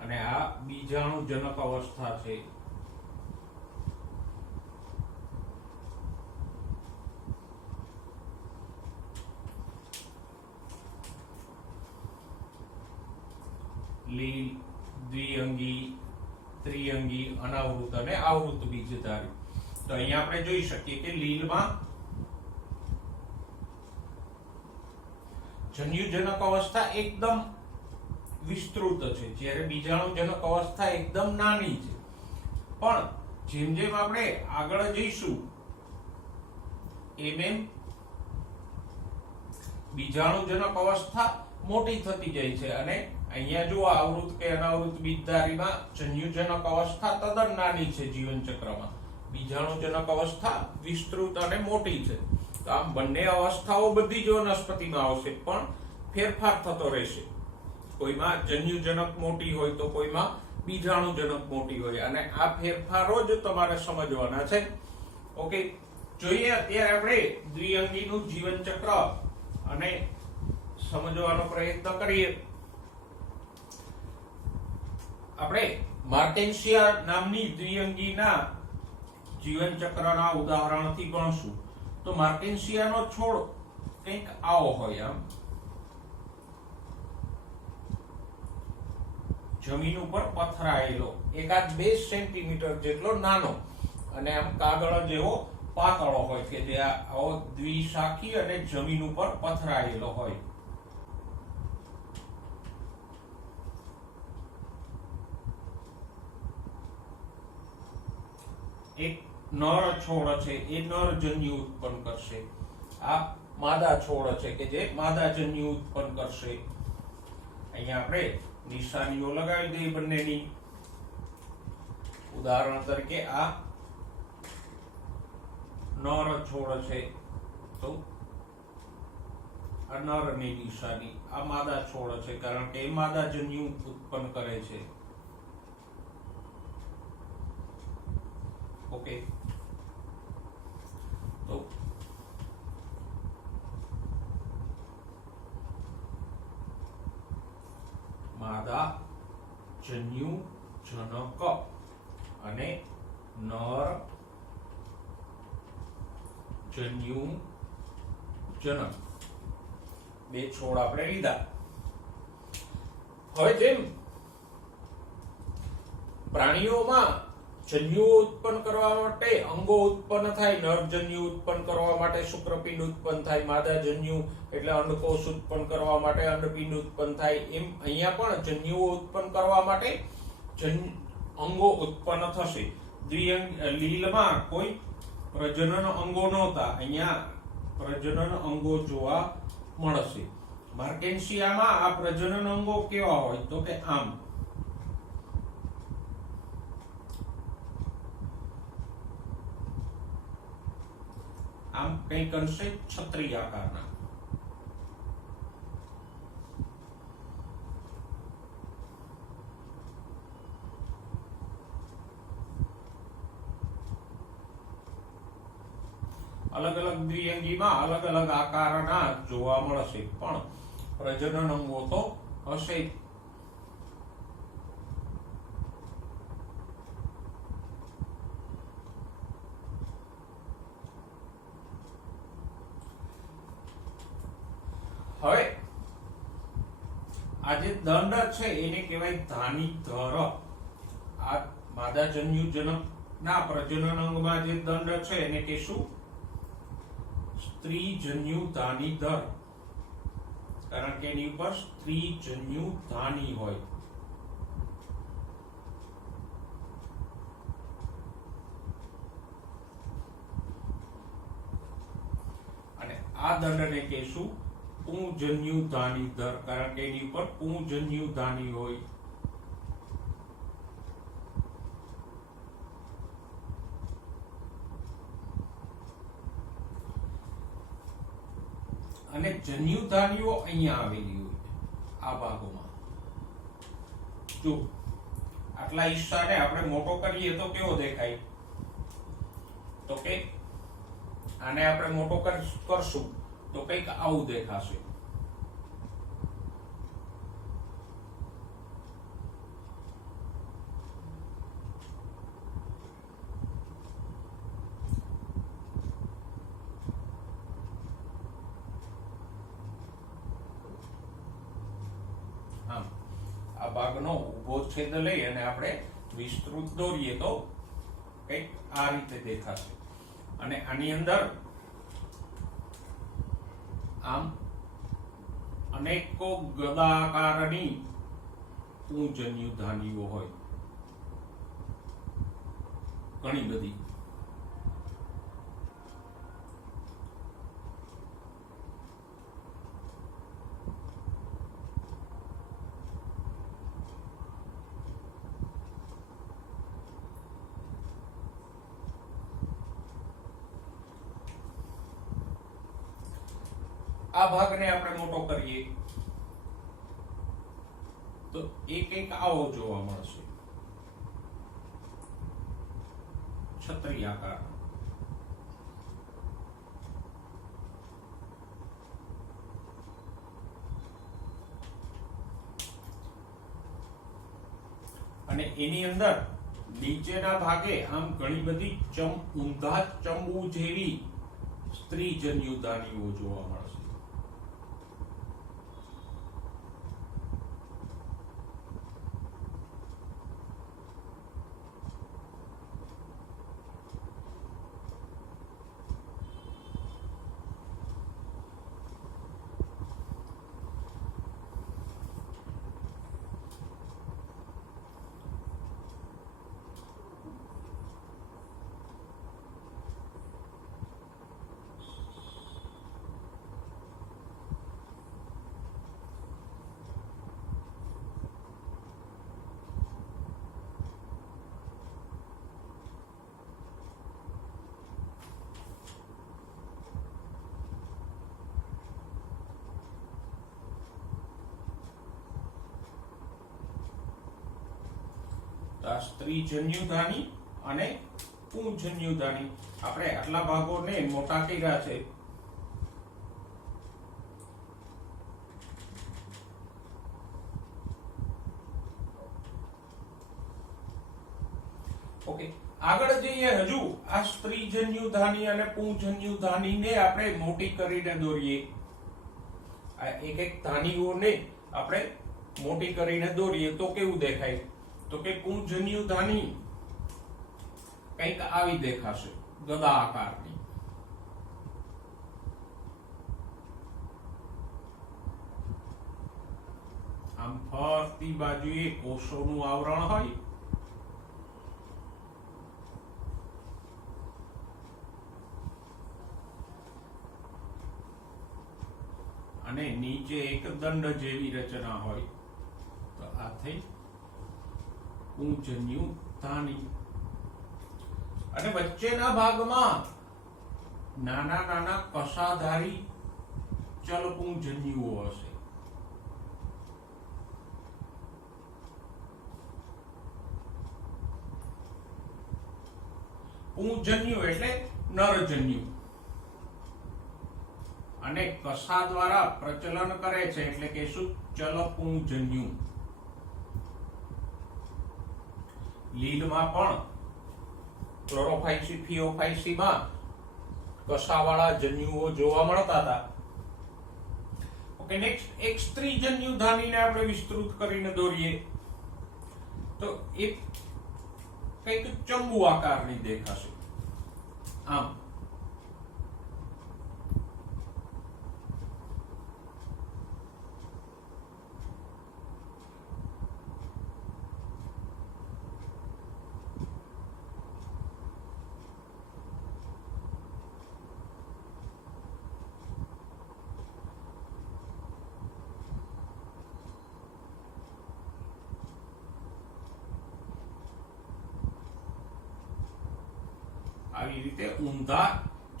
અને આ બીજાણુજનક અવસ્થા છે. લીલ, દ્વિઅંગી, ત્રિઅંગી, અનાવૃત અને આવૃત બીજધારી. તો અહીંયા આપણે જોઈ શકીએ કે લીલમાં જન્યુજનક અવસ્થા એકદમ વિસ્તૃત છે, જ્યારે બીજાણુજનક અવસ્થા એકદમ નાની છે. પણ જેમ જેમ આપણે આગળ જઈશું એમ બીજાણુજનક અવસ્થા મોટી થતી જાય છે અને અહીંયા જો આવૃત કે અનાવૃત બીજધારીમાં જન્યુજનક અવસ્થા તદ્દન નાની છે જીવન ચક્રમાં, બીજાણુજનક અવસ્થા વિસ્તૃત અને મોટી છે. તો આમ બંને અવસ્થાઓ બધી જ વનસ્પતિમાં આવશે, પણ ફેરફાર થતો રહેશે. કોઈમાં જન્યુજનક મોટી હોય તો કોઈમાં બીજાણુજનક મોટી હોય, અને આ ફેરફારો જ તમારે સમજવાના છે. ઓકે, જોઈએ અત્યારે આપણે દ્વિઅંગીનું જીવન ચક્ર અને સમજવાનો પ્રયત્ન કરીએ. આપણે માર્ટેન્સિયા નામની દ્વિઅંગીના જીવન ચક્રના ઉદાહરણથી ભણશું. તો માર્ટેન્સિયાનો છોડ કંઈક આવો હોય, આમ જમીન ઉપર પથરાયેલો, એકાદ 2 સેન્ટીમીટર જેટલો નાનો અને આમ કાગળ જેવો પાતળો હોય કે જે આવો દ્વિશાખી અને જમીન ઉપર પથરાયેલો હોય. એક નર છોડ છે એ નર જન્યુ ઉત્પન્ન કરશે, આ માદા છોડ છે કે જે માદા જન્યુ ઉત્પન્ન કરશે. અહીંયા આપણે નિશાનીઓ લગાવી દઈએ બંનેની. ઉદાહરણ તરીકે આ નર છોડ છે તો આ નરની નિશાની, આ માદા છોડ છે કારણ કે એ માદા જન્યુ ઉત્પન્ન કરે છે. ઓકે, તો માદા જન્યુ જનક અને નર જન્યુ જનક 2 છોડ આપણે લીધા. હવે જેમ પ્રાણીઓમાં જન્યુઓ ઉત્પન્ન કરવા માટે અંગો ઉત્પન્ન થાય, નરજન્યુ ઉત્પન્ન કરવા માટે શુક્રપિંડ ઉત્પન્ન થાય, માદા જન્યુ એટલે અંડકોષ ઉત્પન્ન કરવા માટે અંડપિંડ ઉત્પન્ન થાય, એમ અહીંયા પણ જન્યુઓ ઉત્પન્ન કરવા માટે અંગો ઉત્પન્ન થશે. લીલમાં કોઈ પ્રજનન અંગો નહોતા, અહીંયા પ્રજનન અંગો જોવા મળશે. માર્ટેન્સિયામાં આ પ્રજનન અંગો કેવા હોય તો કે આમ આમ કંઈક અંશે છત્રી આકારના. અલગ અલગ દ્વિઅંગીમાં અલગ અલગ આકારના જોવા મળશે, પણ પ્રજનન અંગો તો હશે. હવે આ જે દંડ છે એને કહેવાય ધાની ધર. આ માદાજન્યુ જનકના પ્રજનન અંગમાં જે દંડ છે એને કહેશું સ્ત્રીજન્યુ ધાની દર, કારણ કે એની ઉપર સ્ત્રીજન્યુ ધાની હોય. અને આ દંડને કહેશું પુંજન્યુ ધાની દર, કારણ કે એની ઉપર પુંજન્યુ ધાની હોય. અને જન્યુધાનીઓ અહીંયા આવેલી હોય આ ભાગોમાં. જો આટલા હિસ્સાને આપણે મોટો કરીએ તો કેવો દેખાય? તો કે આને આપણે મોટો કરશું તો કંઈક આવું દેખાશે. આ ભાગનો ઉભો છેદ લઈ અને આપણે વિસ્તૃત દોરીએ તો કંઈક આ રીતે દેખાશે. અને આની અંદર આમ અનેકો ગદાકારની પુંજન્યુ ધાનીઓ હોય, ઘણી બધી. આ ભાગને આપણે મોટો કરીએ તો એક એક આવો જોવા મળશે, છત્રી આકાર. અને એની અંદર નીચેના ભાગે આમ ઘણી બધી ઊંધા ચંબુ જેવી સ્ત્રીજન્યુ ધાનીઓ જોવા મળશે. સ્ત્રીજન્યુધાની અને પુંજન્યુધાની આપણે આટલા ભાગોને મોટા કર્યા છે. ઓકે, આગળ જઈએ. હજુ આ સ્ત્રીજન્યુધાની અને પુંજન્યુધાની ને આપણે મોટી કરીને દોરીએ. આ એક એક ધાનીઓને આપણે મોટી કરીને દોરીએ તો કેવું દેખાય? તો કે પુંજન્યુધાની કંઈક આવી દેખાશે, ગદા આકારની. આમ ફરતી બાજુએ કોષોનું આવરણ હોય, અને નીચે એક દંડ જેવી રચના હોય. તો આ થઈ પુંજન્યુધાની. અને વચ્ચેના ભાગમાં નાના નાના કસાધારી ચલપુંજન્યુઓ હશે. પુંજન્યુ એટલે નરજન્યુ, અને કસા દ્વારા પ્રચલન કરે છે એટલે કે શું? ચલપુંજન્યુ. લીલમાં પણ ક્લોરોફાઇસી ફિઓફાઇસીમાં કસાવાળા જન્યુઓ જોવા મળતા હતા. ઓકે, નેક્સ્ટ એક સ્ત્રીજન્યુ ધાનીને આપણે વિસ્તૃત કરીને દોરીએ તો એ કંઈક ચંબુ આકારની દેખાશે. આમ આવી રીતે ઊંધા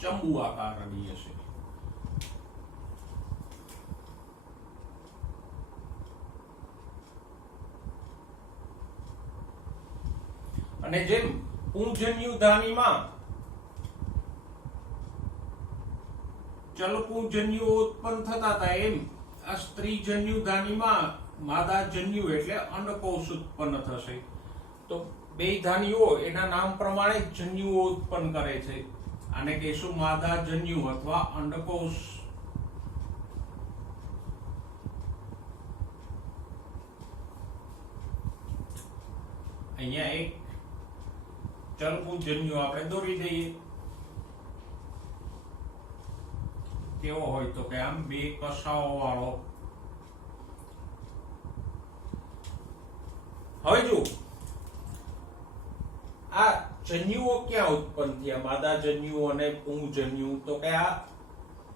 ચંબુ આકારની હશે. અને જેમ પુંજન્યુ ધાનીમાં ચલપુંજન્યુઓ ઉત્પન્ન થતા હતા, એમ આ સ્ત્રીજન્યુ ધાનીમાં માદાજન્યુ એટલે અંડકોષ ઉત્પન્ન થશે. તો બે ધાનીઓ એના નામ પ્રમાણે જન્યુઓ ઉત્પન્ન કરે છે. આને કહીશું માદાજન્યુ અથવા અંડકોષ. અહીંયા એક ચલપુંજન્યુ આપણે દોરી દઈએ. કેવો હોય તો કે આમ બે કસાઓ વાળો. હવે જો આ જન્યુઓ ક્યાં ઉત્પન્ન થયા? માદાજન્યુ અને પુંજન્યુ. તો કે આ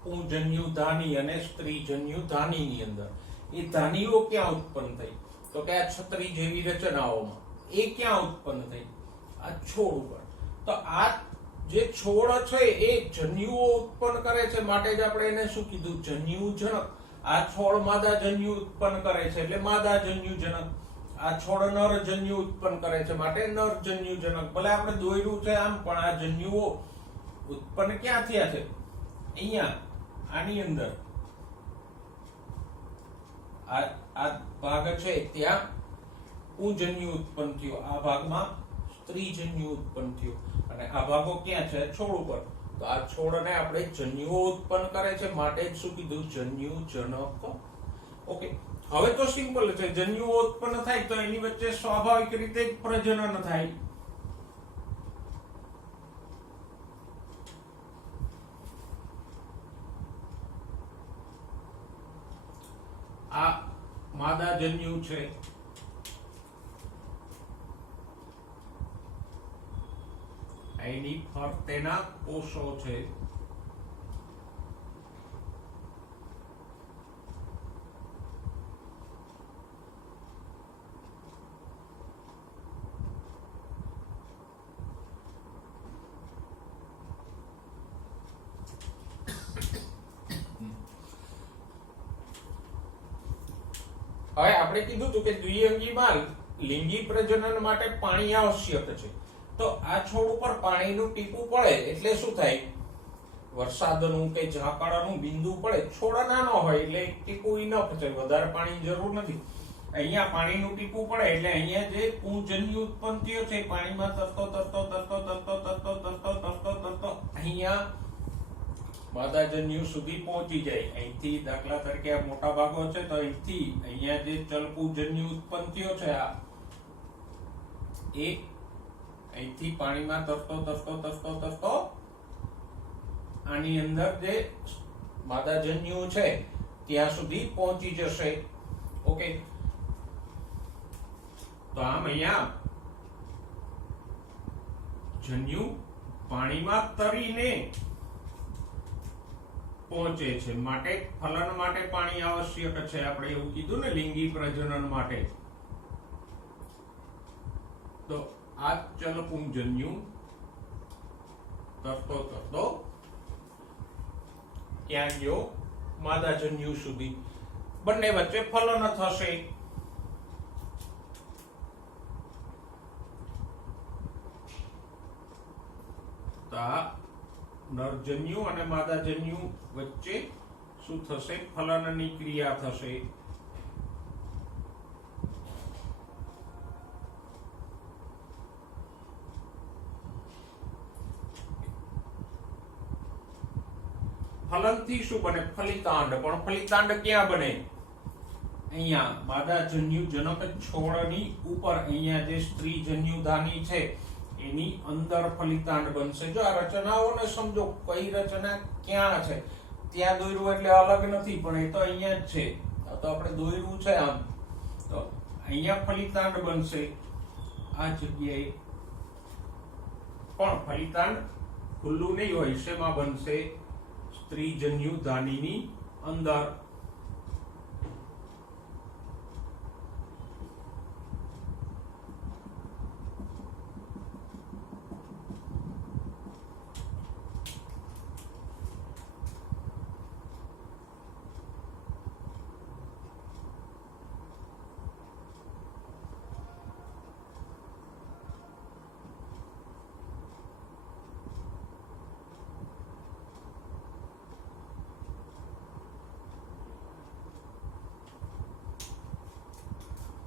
પુંજન્યુ ધાની અને સ્ત્રીજન્યુ ધાનીની અંદર. એ ધાનીઓ ક્યાં ઉત્પન્ન થઈ? તો કે આ છત્રી જેવી રચનાઓમાં. એ ક્યાં ઉત્પન્ન થઈ? આ છોડ ઉપર. તો આ જે છોડ છે એ જન્યુઓ ઉત્પન્ન કરે છે, માટે જ આપણે એને શું કીધું? જન્યુજનક. આ છોડ માદાજન્યુ ઉત્પન્ન કરે છે એટલે માદાજન્યુજનક. આ છોડ નરજન્યુ ઉત્પન્ન કરે છે માટે નરજન્યુજનક. ભલે આપણે દોર્યું છે આમ, પણ આ જન્યુઓ ઉત્પન્ન ક્યાં થયા છે? અહીંયા આની અંદર આ ભાગ છે ત્યાં પુંજન્યુ ઉત્પન્ન થયો, આ ભાગમાં સ્ત્રીજન્યુ ઉત્પન્ન થયો, અને આ ભાગો ક્યાં છે? છોડ ઉપર. તો આ છોડને આપણે જન્યુઓ ઉત્પન્ન કરે છે માટે જ શું કીધું? જન્યુજનક. ઓકે, હવે તો સિમ્પલ છે. જન્યુઓ ઉત્પન્ન થાય તો એની વચ્ચે સ્વાભાવિક રીતે જ પ્રજનન થાય. આ માદાજન્યુ છે, એની ફરતેના કોષો છે. હવે આપણે કીધું હતું કે દ્વિઅંગીમાં લિંગી પ્રજનન માટે પાણી આવશ્યક છે. તો આ છોડ ઉપર પાણીનું ટીપું પડે એટલે શું થાય? વરસાદનું કે ઝાકળનું બિંદુ પડે. છોડ નાનો હોય એટલે ટીપું ઇનફ છે, વધારે પાણી જરૂર નથી. અહીંયા પાણીનું ટીપું પડે એટલે અહીંયા જે પુંજન્યુ ઉત્પન્ન થયો છે પાણીમાં તરતો અહીંયા માદાજન્યુ સુધી પહોંચી જાય. અહીંથી દાખલા તરીકે આ મોટા ભાગો છે તો અહીંથી અહીંયા જે ચલપુંજન્યુ ઉત્પન્ન થયો છે આ એ અહીંથી પાણીમાં તરતો આની અંદર જે માદાજન્યુ છે ત્યાં સુધી પહોંચી જશે. ઓકે, તો આમ અહીંયા જન્યુ પાણીમાં તરીને પહોંચે છે માટે ફલન માટે પાણી આવશ્યક છે. આપણે એવું કીધું ને લિંગી પ્રજનન માટે. તો આ ચલપુંજન્યુ તરતો ક્યાં ગયો? માદાજન્યુ સુધી. બંને વચ્ચે ફલન થશે. નરજન્યુ અને માદાજન્યુ વચ્ચે શું થશે? ફલનની ક્રિયા થશે. ફલનથી શું બને? ફલિતાંડ. પણ ફલિતાંડ ક્યાં બને? અહીંયા માદાજન્યુ જનક છોડની ઉપર, અહીંયા જે સ્ત્રીજન્યુ ધાની છે એની અંદર ફલિતાંડ બનશે. જો આ રચનાઓને સમજો, કઈ રચના ક્યાં છે. ત્યાં દોર્યું એટલે અલગ નથી, પણ એ તો અહીંયા જ છે. તો આપણે દોર્યું છે આમ, તો અહીંયા ફલિતાંડ બનશે આ જગ્યાએ. પણ ફલિતાંડ ખુલ્લું નહીં હોય. શેમાં બનશે? સ્ત્રીજન્યુ ધાનીની અંદર.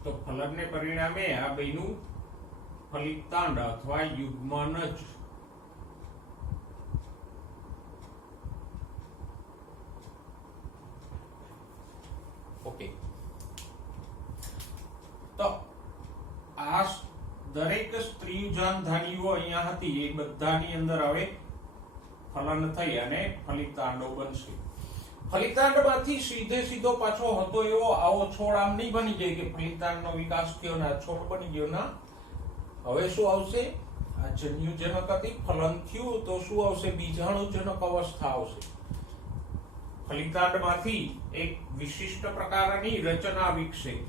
તો ફલનને પરિણામે આ બેનું ફલિતાંડ અથવા યુગ્મન જ. ઓકે. તો આ દરેક સ્ત્રીજન ધાનીઓ અહીંયા હતી, એ બધાની અંદર હવે ફલન થઈ અને ફલિતાંડો બનશે. ફલિતાંડમાંથી સીધો પાછો હતો એવો આવો છોડ આમ નહીં બની જાય કે ફલિતાંડનો વિકાસ થયો ને છોડ બની ગયો. ના, હવે શું આવશે? આ જન્યુજનક હતી, ફલન થયું તો શું આવશે? બીજાણુજનક અવસ્થા આવશે. ફલિતાંડમાંથી એક વિશિષ્ટ પ્રકારની રચના વિકસે.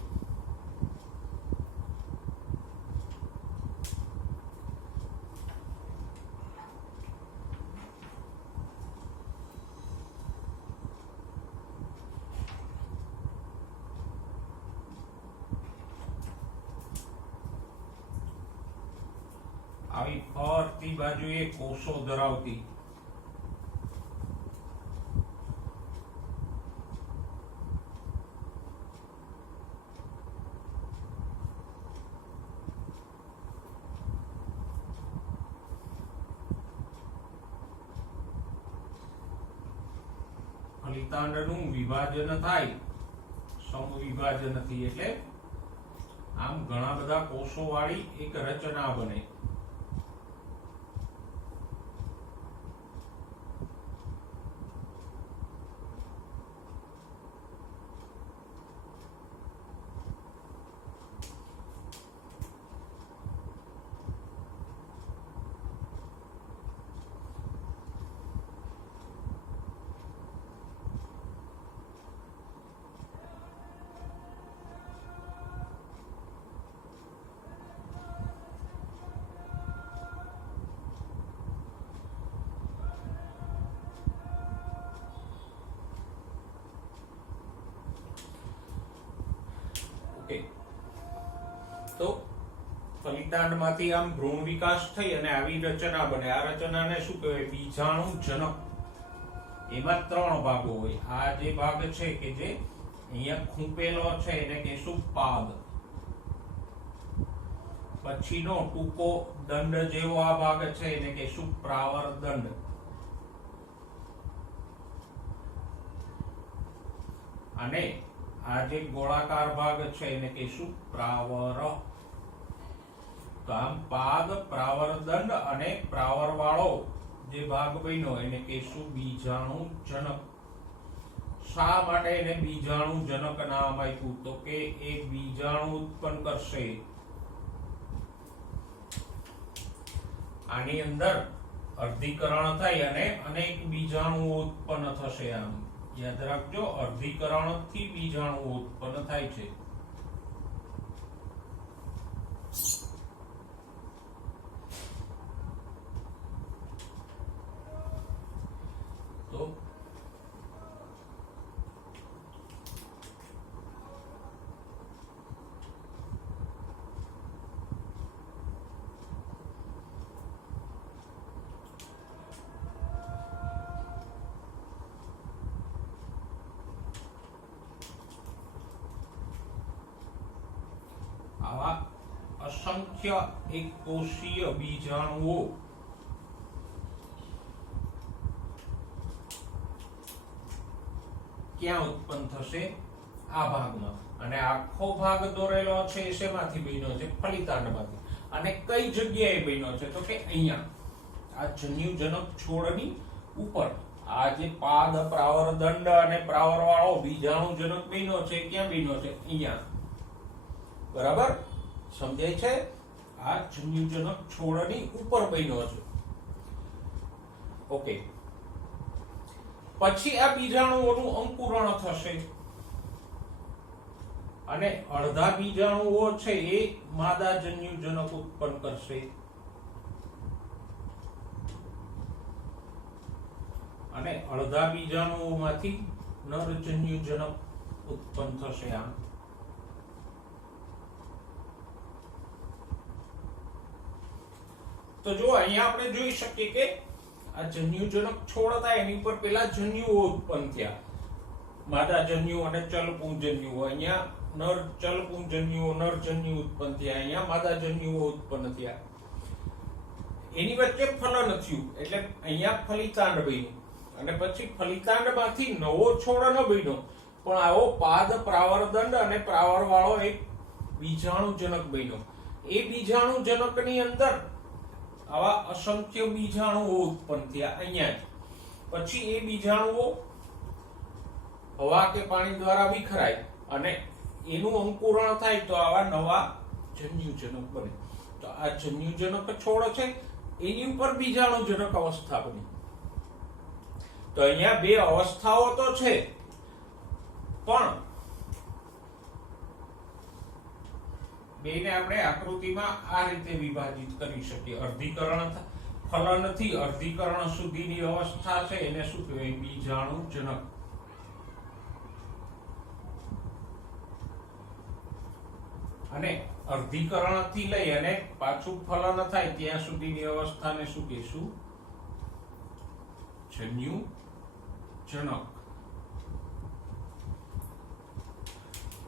આવી ફરતી બાજુએ કોષો ધરાવતી. ફલિતાંડનું વિભાજન થાય સમવિભાજનથી, એટલે આમ ઘણા બધા કોષો વાળી એક રચના બને. તો ફલિતાંડમાંથી આમ ભ્રૂણ વિકાસ થઈ અને આવી રચના બને. આ રચનાને શું કહેવાય? બીજાણુજનક. એમાં ત્રણ ભાગો હોય. આ જે ભાગ છે કે જે અહીંયા ખૂંપેલો છે એને કહેશું પાદ. પછીનો ટૂંકો દંડ જેવો આ ભાગ છે એને કહેશું પ્રાવર દંડ. અને આ જે ગોળાકાર ભાગ છે એને કહેશું પ્રાવર. તો આમ પાદ, પ્રાવર દંડ અને પ્રાવર વાળો જે ભાગ બન્યો એને કહેશું બીજાણુજનક. શા માટે એને બીજાણુજનક નામ આપ્યું? તો કે એ બીજાણુ ઉત્પન્ન કરશે. આની અંદર અર્ધીકરણ થઈ અને અનેક બીજાણુઓ ઉત્પન્ન થશે. આમ યાદ રાખજો, અર્ધીકરણ થી બીજાણુઓ ઉત્પન્ન થાય છે. તો અસંખ્ય એકકોષીય બીજાણુઓ ક્યાં ઉત્પન્ન થશે? આ ભાગમાં. અને આખો ભાગ દોરેલો છે એ શેમાંથી બન્યો છે? ફલિતાંડમાંથી. અને કઈ જગ્યાએ બન્યો છે? તો કે અહીંયા આ જન્યુજનક છોડની ઉપર આ જે પાદ, પ્રાવર, દંડ અને પ્રાવર વાળો બીજાણુજનક બન્યો છે ક્યાં બન્યો છે? અહીંયા. બરાબર સમજાય છે? આ જન્યુજનક છોડની ઉપર બન્યો છે. ઓકે. પછી આ બીજાણુઓનું અંકુરણ થશે અને અડધા બીજાણુઓ છે એ માદા જન્યુજનક ઉત્પન્ન કરશે અને અડધા બીજાણુઓમાંથી નર જન્યુજનક ઉત્પન્ન થશે. આમ તો જો અહીંયા આપણે જોઈ શકીએ કે આ જન્યુજનક છોડ હતા એની ઉપર પેલા જન્યુઓ ઉત્પન્ન થયા, માદા જન્યુ અને ચલપુંજન્યુઓ. અહીંયા નર ચલપુંજન્યુઓ, નર જન્યુ ઉત્પન્ન થયા, અહીંયા માદા જન્યુઓ ઉત્પન્ન થયા. એની વચ્ચે ફલન થયું એટલે અહીંયા ફલિતાંડ બન્યું અને પછી ફલિતાંડમાંથી નવો છોડ ન બન્યો પણ આવો પાદ, પ્રાવર, દંડ અને પ્રાવર વાળો એક બીજાણુજનક બન્યો. એ બીજાણુજનકની અંદર આવા અસંખ્ય બીજાણુઓ ઉત્પન્ન થયા અહીંયા જ. પછી એ બીજાણુઓ હવા કે પાણી દ્વારા વિખરાય અને એનું અંકુરણ થાય તો આવા નવા જન્યુજનક બને. તો આ જન્યુજનક છોડ છે એની ઉપર બીજાણુજનક અવસ્થા બની. તો અહીંયા બે અવસ્થાઓ તો છે પણ બેને આપણે આકૃતિમાં આ રીતે વિભાજિત કરી શકીએ. અર્ધીકરણ ફલનથી અર્ધીકરણ સુધીની અવસ્થા છે એને શું કહેવાય? બીજાણુજનક. અને અર્ધીકરણથી લઈ અને પાછું ફલન થાય ત્યાં સુધીની અવસ્થાને શું કહીશું? જન્યુજનક.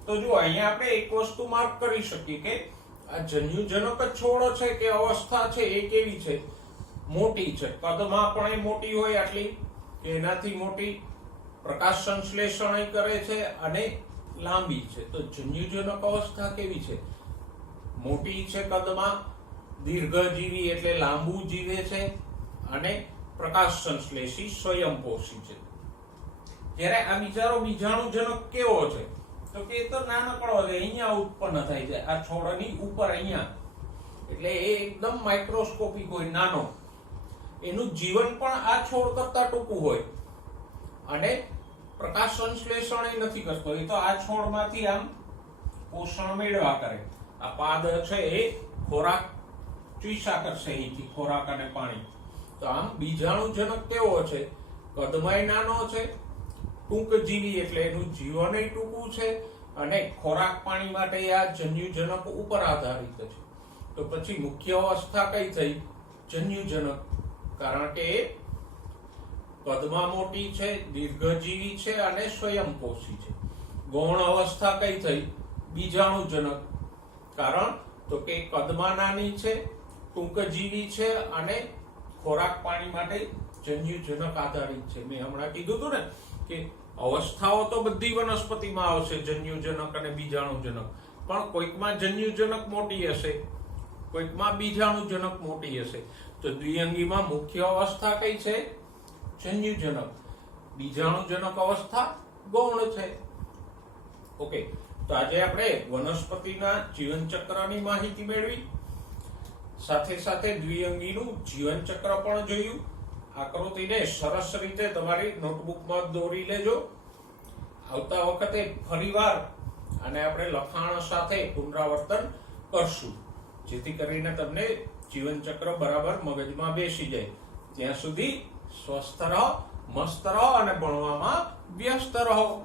તો જો અહીંયા આપણે એક વસ્તુ માર્ક કરી શકીએ કે આ જન્યુજનક છોડ છે કે અવસ્થા છે એ કેવી છે? મોટી છે. કદમાં પણ એ મોટી હોય આટલી કે એનાથી મોટી, પ્રકાશ સંશ્લેષણ કરે છે અને લાંબી છે. તો જન્યુજનક અવસ્થા કેવી છે? મોટી છે કદમાં, દીર્ઘજીવી એટલે લાંબુ જીવે છે અને પ્રકાશ સંશ્લેષી સ્વયંપોષી છે. જ્યારે આ બિચારો બીજાણુજનક કેવો છે? તો કે તો નાનકડો છે, અહીંયા ઉત્પન્ન થાય છે આ છોડની ઉપર અહીંયા. એટલે એ એકદમ માઇક્રોસ્કોપિક હોય, નાનો. એનું જીવન પણ આ છોડ કરતા ટૂંકું હોય અને પ્રકાશ સંશ્લેષણ એ નથી કરતો. એ તો આ છોડમાંથી આમ પોષણ મેળવા કરે. આ પાદ છે એ ખોરાક ચૂસ્યા કરશે અહીંથી, ખોરાક અને પાણી. તો આમ બીજાણુજનક કેવો છે? કદમાંય નાનો છે, ટૂંકજીવી એટલે એનું જીવન ટૂંકું છે અને ખોરાક પાણી માટે આ જન્યુજનક ઉપર આધારિત છે. તો પછી મુખ્ય અવસ્થા કઈ થઈ? જન્યુજનક. કારણ કે કદમાં મોટી છે, દીર્ઘજીવી છે અને સ્વયંપોષી છે. ગૌણ અવસ્થા કઈ થઈ? બીજાણુજનક. કારણ તો કે કદમાં નાની છે, ટૂંકજીવી છે અને ખોરાક પાણી માટે જન્યુજનક આધારિત છે. મેં હમણાં કીધું હતું ને કે અવસ્થાઓ તો બધી વનસ્પતિમાં આવશે, જન્યુજનક અને બીજાણુજનક. પણ કોઈકમાં જન્યુજનક મોટી હશે, કોઈકમાં બીજાણુજનક મોટી હશે. તો દ્વિઅંગીમાં મુખ્ય અવસ્થા કઈ છે? જન્યુજનક. બીજાણુજનક અવસ્થા ગૌણ છે. ઓકે. તો આજે આપણે વનસ્પતિના જીવનચક્રની માહિતી મેળવી, સાથે સાથે દ્વિઅંગીનું જીવનચક્ર પણ જોયું. આકૃતિને સરસ રીતે તમારી નોટબુકમાં દોરી લેજો. આવતા વખતે ફરીવાર અને આપણે લખાણ સાથે પુનરાવર્તન કરશું, જેથી કરીને તમને જીવનચક્ર બરાબર મગજમાં બેસી જાય. ત્યાં સુધી સ્વસ્થ રહો, મસ્ત રહો અને ભણવામાં વ્યસ્ત રહો.